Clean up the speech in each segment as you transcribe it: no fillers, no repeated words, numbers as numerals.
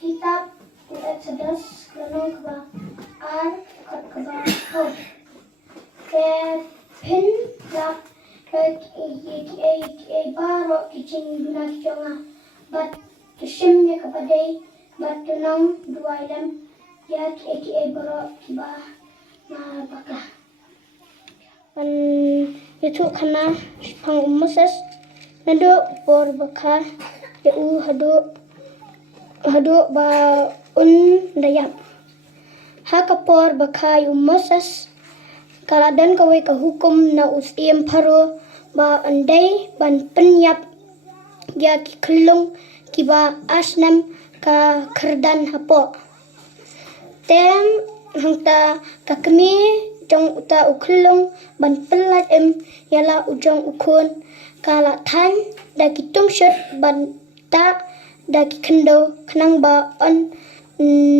kitab Exodus kanong kaba ar kat kaba ho ke pin lak ke baro kicing guna kiconga bat tushimnya kapadai bat tunang dua ilam ya ke baro kiba ma baka itu kana pang Moses nado por baka u hado ba dayap hakapor baka Moses kaladan kawai ka hukum na usim paro ba andai ban penyap ya ki kelung kiba asnam ka kerdan hapo tem hangta kakmi jong uta uklung ban pelat yala ujong ukun kala tan da kitung shot ban ta da kendo kenang ba on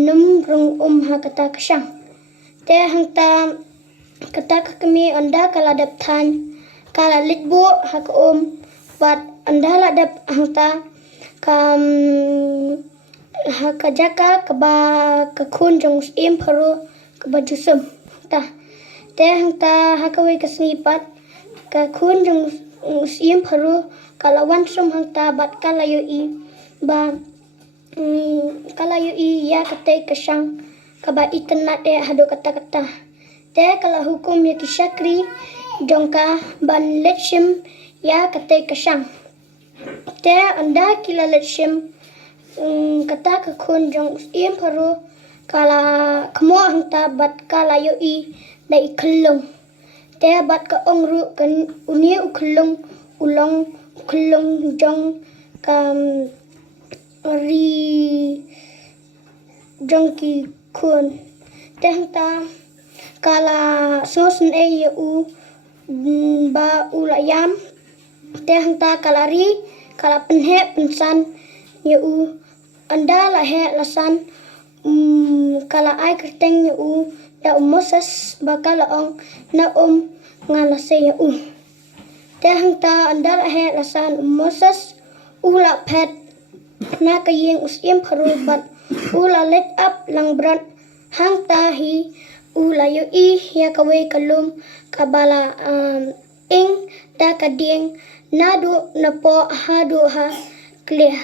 num rung hakata kasang te hangta kata kami anda kala dap tan kala litbo hak bat anda la dap hangta kam hakajaka kaba kakun jong im paro kaba jusum ta te hangta hakawai kasnipat kakun jong im paro kala wansum hangta bat kala yo ya katai kasang kaba itanat hado kata-kata te kala hukum ya kisakri jongka ban letshim ya katai kasang te anda kila letshim kata kakun jong im paro kala kemo hangta bat kala yo da ikelung te bat ka ongru kan unia ukelung ulong ukelung jong kam ri jongki kun te hangta kala sosun ba ulayam te hangta kalari kala penhe pensan anda la he lasan kala ai kerteng da Moses bakala ong na ngalase te hangta anda la he lasan Moses ula pet na kayeng usim parubat ula let up lang brat hangta hi ula ya kawai kalum kabala ing da kading nadu napo hadu ha clear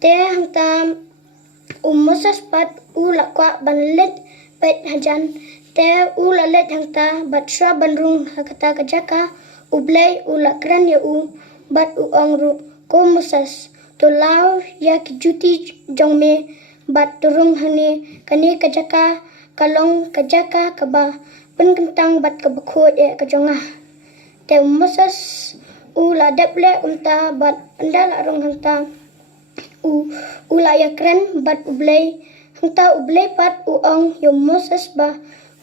te hangta Moses pat ula kwa banlet pet hajan te ula let hangta bat sra banrung hakata kajaka ublay ula kran bat ongru ko Moses to law ya ki juti jongme bat turung hane kani kajaka kalong kajaka kaba penkentang bat kabakho kajonga te Moses ula daple umta bat andala rong hangta ula yakran bat ublay hangta ublay pat ong yo Moses ba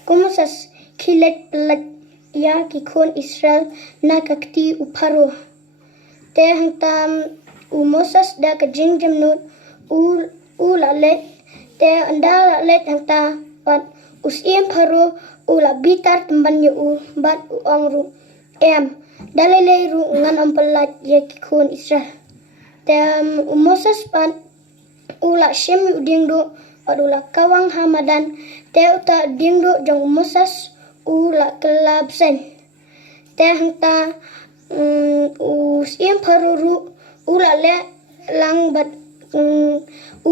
ko Moses kilet pelat ya ki kon Israel na kakti uparo te hangta Moses da kajing jamnut ula let te andala let hangta bat usim paro ula bitar temban bat ongru dalele ru ngan ampelat ya ki kon Israel te Moses pat ula shem dingdo pat ula kawang hamadan te uta dingdo jong Moses ula kelab sen te hangta usim paro ru ula le lang bat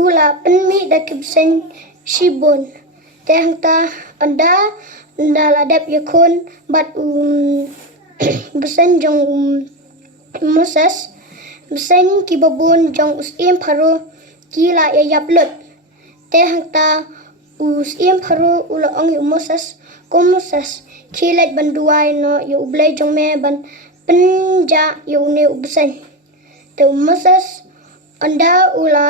ula penmi da kibsen shibon te hangta anda la dap yakun bat besen jong Moses besen kibabun jong usim paro kila ya yaplut te hangta usim paro ula ong Moses ko Moses kilat banduai no yu ublay jong me ban penja yu ne ubsen te Moses anda ula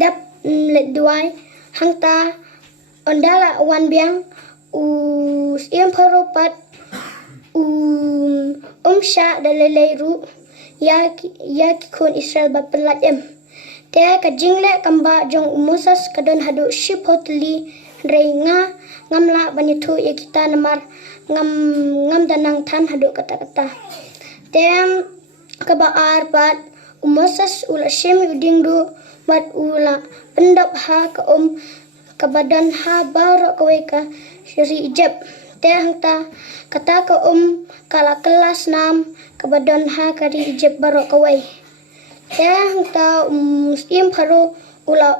dap let duai hangta anda la wan biang usim paro pat sha dalele ru ya ki kon Israel bat pelat te kajingle kamba jong Moses kadon hadu shipotli reinga ngamla banitu ya kita namar ngam danang tan hadu kata-kata tem kebaar pat Moses ula shem uding do bat ula pendap ha ka kabadan ha barok kawe ka syari ijab te hangta kata ka kala kelas 6 kabadan ha kari ijab barok kawe te hangta muslim pharo ula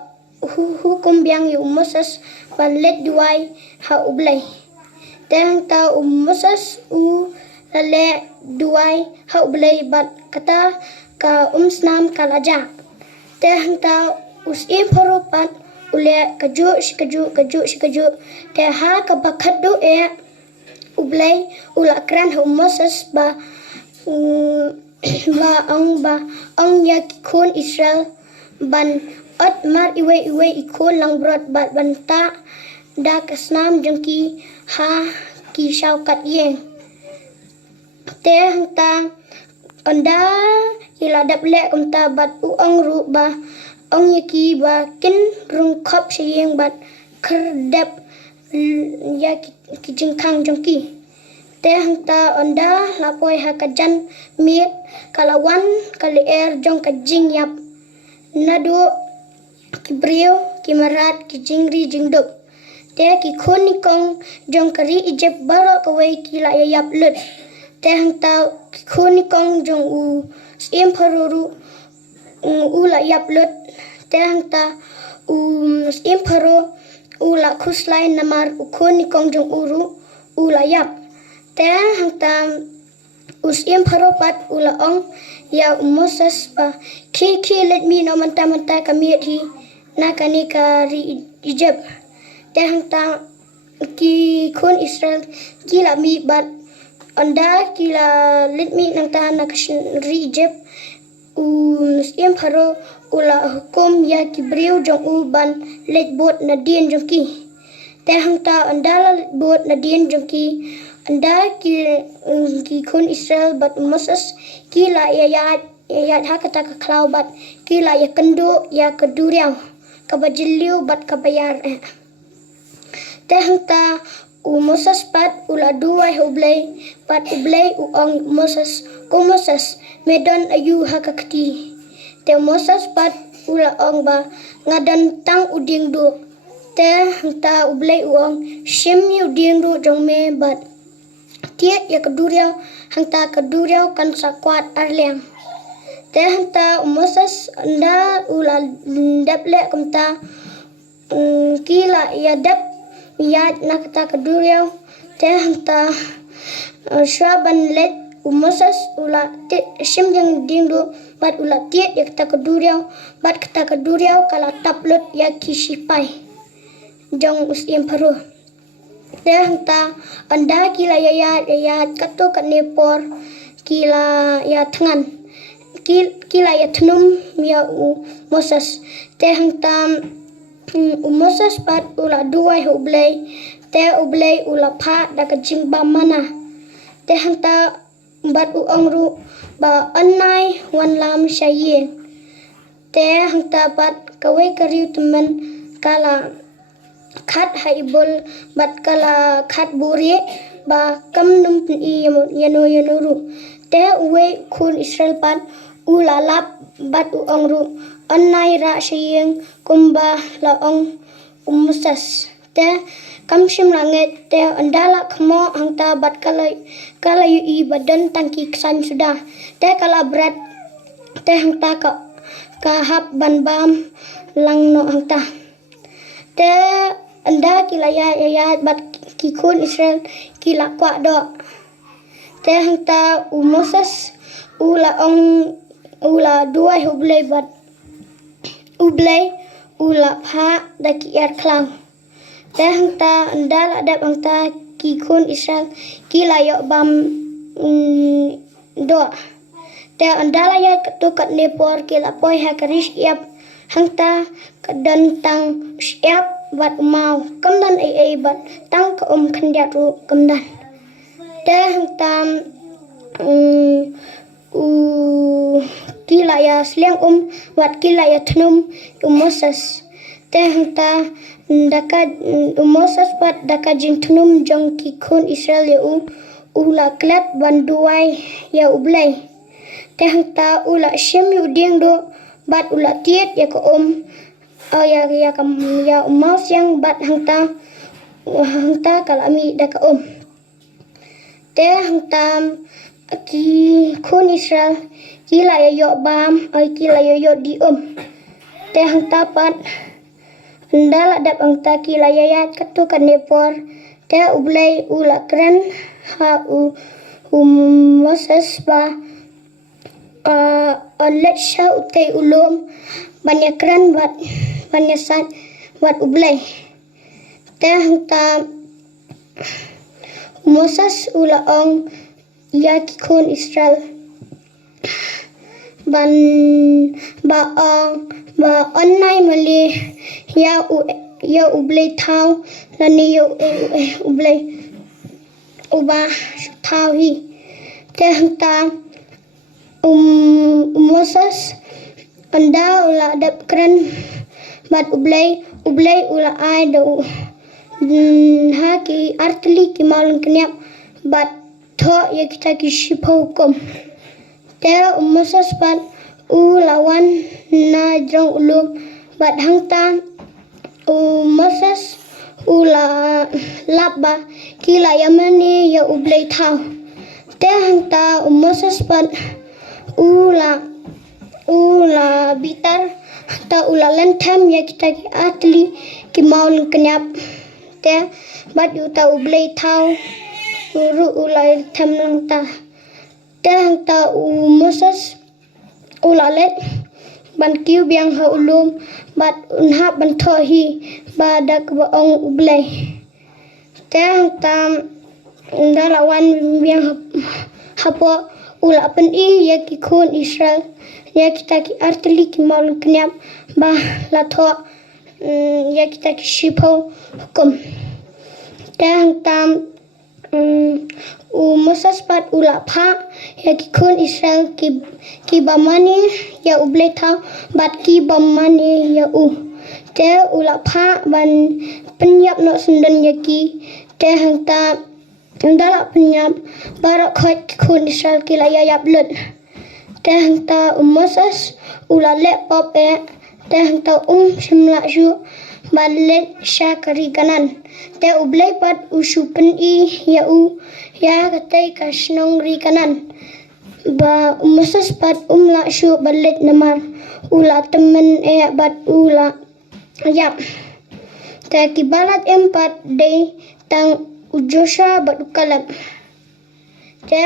hukum biang yu Moses ban let duai ha ublai te hangta Moses lale duai ha ublai bat kata ka snam kalaja te hangta usim pharo pat ule kaju te ha ka bakhadu ublai ula kran ha Moses ba ong ya khon Israel ban at mar iwe ikon lang brot bat banta da kasnam jengki ha ki shaukat yeng te hangta anda ila daple kumta bat ong ru ba ong yaki ba kin rung khop shiyeng bat kherdap ya ki jingkang jengki te hangta anda lapoi hakajan miet kalawan kali jong ka jingyap nado kibrio kimarat ki jingri jingdop te ki khoni kong jong kari ijeb baro kawai ki la yap lut te hangta khoni kong jong sim pharuru ula yap lut te hangta sim pharo ula khuslai namar khoni kong jong ula yap te hangta sim pharo pat ula ong ya Moses pa ki let me no manta kami hi nakani ka ijab te hangta ki khon Israel kila mi bat anda kila let me nangta nakashin ijab sim pharo ula hukum ya kibriu jong ban let bot na dien jong ki te hangta anda la let bot na dien jong ki anda ki khon Israel bat Moses kila ya hakata ka klau bat kila ya kendo ya keduriau kabajiliu bat kabayar te hangta Moses pat ula dua hublay pat ublay ong Moses ko Moses medon ayu hakakti te Moses pat ula ong ba ngadan tang uding do te hangta ublay ong shim uding do jong me bat tiet ya keduriau hangta keduriau kan sakwat arleng te hangta Moses anda ula daple kumta kila ya dap ya nakata keduriau te hangta swaban let Moses ula shim yang dingdu bat ula tiet ya kata keduriau bat kata keduriau kala taplot ya kisipai jong usim paru te hangta anda kila ya kato kat nepor kila ya tangan kila ya tunum ya Moses te hangta Moses pat ula duai ublay te ublay ula pha da ka jingba mana te hangta bat ongru ba annai wan lam shaye te hangta bat kawai kariu teman kala khat haibol bat kala khat buri ba kam num i yano ru te uwe khun Israel pat ula lap bat ongru annai ra shayeng kumba la ong Moses te kamshim langet te andala khmo hangta bat kala yu i badan tangki ksan sudah te kala berat te hangta ka hap ban bam lang no hangta te anda kila ya bat ki khun Israel kila kwa do te hangta Moses ula ong ula dua hublay bat ublay ula pha da ki yar klang te hangta anda la dap hangta ki khun Israel kila yo bam do te anda la ya to kat nepor kila poi ha karish yap hangta kadan tang yap bat mau kamdan ai bat tang ka khandia ru kamdan te hangta kila ya sliang wat kila ya thnum Moses te hangta daka Moses pat daka jing thnum jong ki khun Israel ya ula klat banduai ya ublai te hanta ula shem yu ding do bat ula tiet ya ko ya mau siang bat hanta kalami da ka te hanta ki khon Israel ki la yo bam ai ki la yo di te hanta pat ndala dap hanta ki la ya katu kanepor te ublay ula kren ha Moses ba let sha utay ulum banyak kren banyak san wat ublay te hanta Moses ula ya ki khon Israel ba online mali ya ublay thau lani ya ublay uba thau hi te hanta Moses anda ula dap keren bat ublay ula ai do ha ki artli ki malun knyap bat tho ya kita ki shipokom te Moses bat ulawan na jong ulum bat hangta Moses ula labba kila yamani ya ublay thau te hangta Moses bat ula bitar ta ula lentem ya kita ki atli ki maul kenyap te bat yuta ublay thau uru ula tem langta te hangta Moses ula let ban kiu biang ha ulum bat unha ban tho hi badak ba ublay te hangta ndalawan biang hapo ula pen ya ki khon Israel ya kita ki artli ki maul knyap ba la tho ya kita ki shipo hukum te hangta Moses pat ula pha ya ki khon Israel ki bamani ya ublay thau bat ki bamani ya te ula pha ban penyap no sundan ya ki te hangta ndala penyap barak khon Israel ki la ya blut te hangta Moses ula le pop te hangta shimla shu balet syakari kanan te ublay pat usupen ya katay kasnong ri kanan ba Moses pat la shu balet namar ula temen bat ula yap te kibalat empat day tang ujosha bat kalab te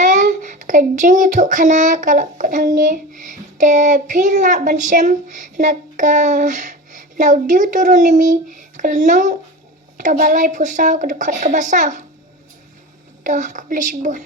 kajing itu kana kalap kadangni te pila bansem na diu turunimi kalnong kabalay pusaw kadukot kabasa to kublishbun